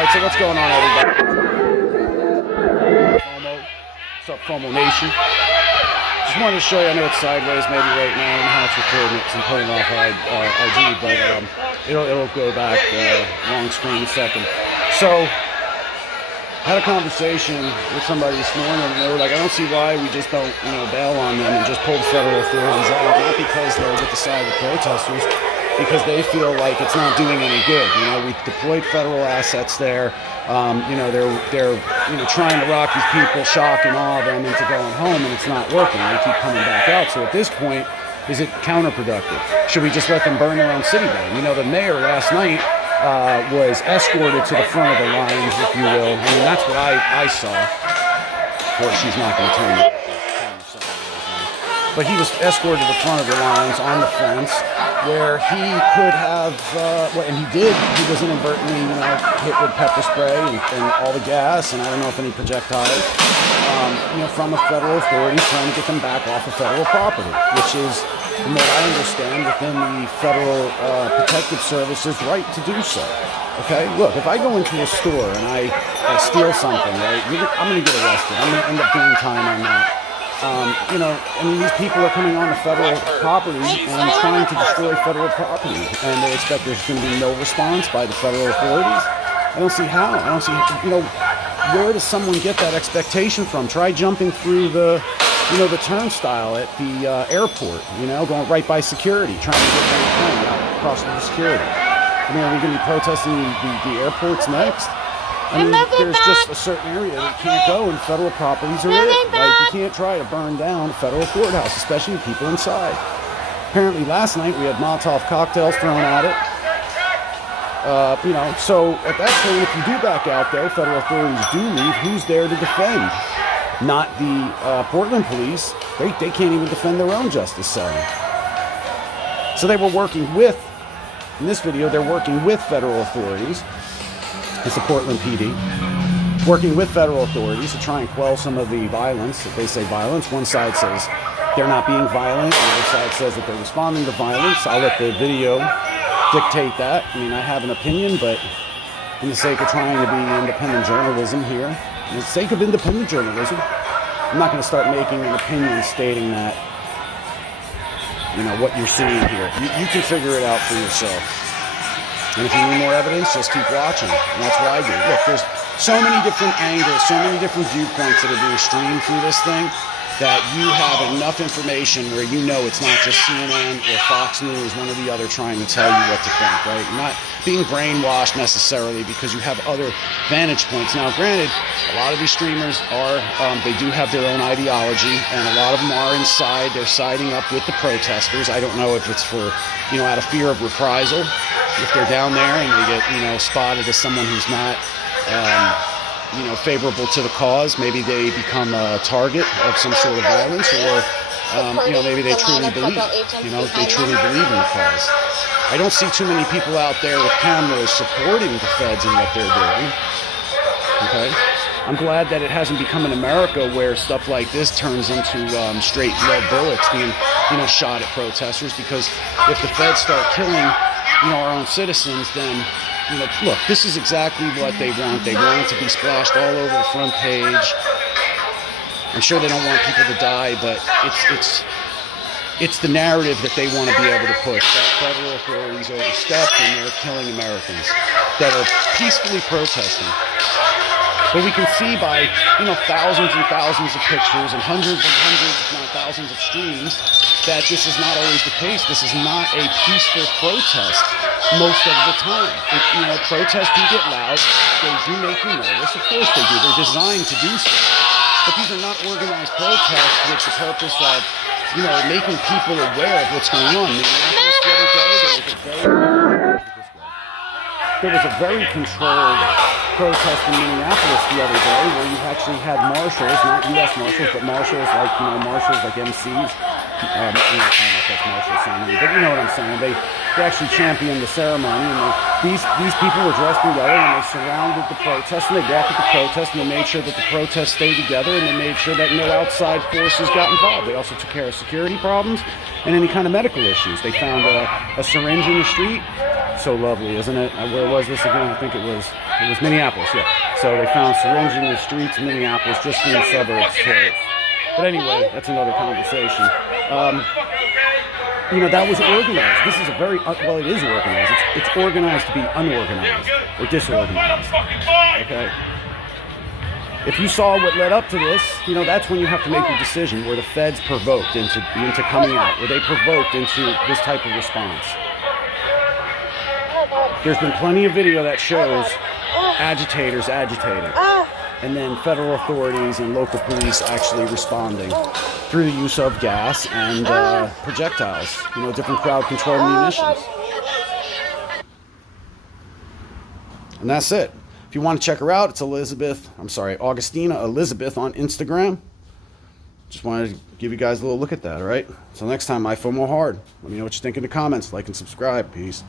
Alright, so what's going on, everybody? What's up, FOMO Nation? Just wanted to show you, I know it's sideways maybe right now, and how it's recording it, so I'm putting off IG, but it'll go back long screen in a second. So, had a conversation with somebody this morning, and they were like, I don't see why we just don't, bail on them and just pull the federal authorities out. Not because they're with the side of the protesters, because they feel like it's not doing any good. We deployed federal assets there. They're trying to rock these people, shock and awe them into going home, and it's not working. They keep coming back out. So at this point, is it counterproductive? Should we just let them burn their own city down? The mayor last night was escorted to the front of the lines, if you will. I mean, that's what I saw. Of course, she's not going to turn it. But he was escorted to the front of the lines on the fence, where he could have, and he did. He was inadvertently, hit with pepper spray and all the gas, and I don't know if any projectiles, from a federal authority trying to get them back off of federal property, which is, from what I understand, within the Federal Protective Service's right to do so. Okay, look, if I go into a store and I steal something, right, I'm going to get arrested. I'm going to end up doing time on that. These people are coming on to federal property and trying to destroy federal property, and they expect there's going to be no response by the federal authorities. I don't see how. I don't see, where does someone get that expectation from? Try jumping through the turnstile at the airport, going right by security, trying to get that out across the security. Are we going to be protesting the airports next? There's just a certain area that you can't go, and federal properties are it. Like, you can't try to burn down a federal courthouse, especially with people inside. Apparently last night we had Molotov cocktails thrown at it. So at that point, if you do back out there, federal authorities do leave, who's there to defend? Not the Portland police. They can't even defend their own Justice Center. So they were working with, in this video, they're working with federal authorities. It's the Portland PD, working with federal authorities to try and quell some of the violence. If they say violence, one side says they're not being violent, the other side says that they're responding to violence. I'll let the video dictate that. I have an opinion, but in the sake of trying to be independent journalism here, in the sake of independent journalism, I'm not going to start making an opinion stating that, what you're seeing here. You can figure it out for yourself. And if you need more evidence, just keep watching. And that's what I do. Look, there's so many different angles, so many different viewpoints that are being streamed through this thing that you have enough information where it's not just CNN or Fox News, one or the other, trying to tell you what to think, right? You're not being brainwashed necessarily because you have other vantage points. Now, granted, a lot of these streamers they do have their own ideology, and a lot of them are inside. They're siding up with the protesters. I don't know if it's for, out of fear of reprisal. If they're down there and they get, spotted as someone who's not, favorable to the cause, maybe they become a target of some sort of violence, or, maybe they truly believe, they truly believe in the cause. I don't see too many people out there with cameras supporting the feds and what they're doing. Okay? I'm glad that it hasn't become in America where stuff like this turns into straight lead bullets being, shot at protesters, because if the feds start killing our own citizens, then, look, this is exactly what they want. They want it to be splashed all over the front page. I'm sure they don't want people to die, but it's the narrative that they want to be able to push, that federal authorities overstepped and they're killing Americans that are peacefully protesting. But we can see by, thousands and thousands of pictures and hundreds, if not thousands of streams, that this is not always the case. This is not a peaceful protest most of the time. Protests do get loud. They do make you nervous. Of course they do. They're designed to do so. But these are not organized protests with the purpose of, making people aware of what's going on. There was a very controlled protest in Minneapolis the other day where you actually had marshals, not U.S. marshals, but marshals like MCs. I don't know if that's marshal ceremony, but you know what I'm saying. They actually championed the ceremony, and these people were dressed together, and they surrounded the protest, and they walked with the protest, and they made sure that the protest stayed together, and they made sure that no outside forces got involved. They also took care of security problems and any kind of medical issues. They found a syringe in the street, So lovely, isn't it? Where was this again? I think it was Minneapolis, yeah. So they found syringe in the streets of Minneapolis, just in the suburbs too. But anyway, that's another conversation. You know, that was organized. This is a very, well, it is organized. It's organized to be unorganized or disorganized. Okay? If you saw what led up to this, you know, that's when you have to make your decision, where the feds provoked into coming out, where they provoked into this type of response. There's been plenty of video that shows agitators agitating, and then federal authorities and local police actually responding through the use of gas and projectiles, you know, different crowd control munitions. And that's it. If you want to check her out, it's Augustina Elizabeth on Instagram. Just wanted to give you guys a little look at that, all right? Until next time, iFOMOhard. Let me know what you think in the comments. Like and subscribe. Peace.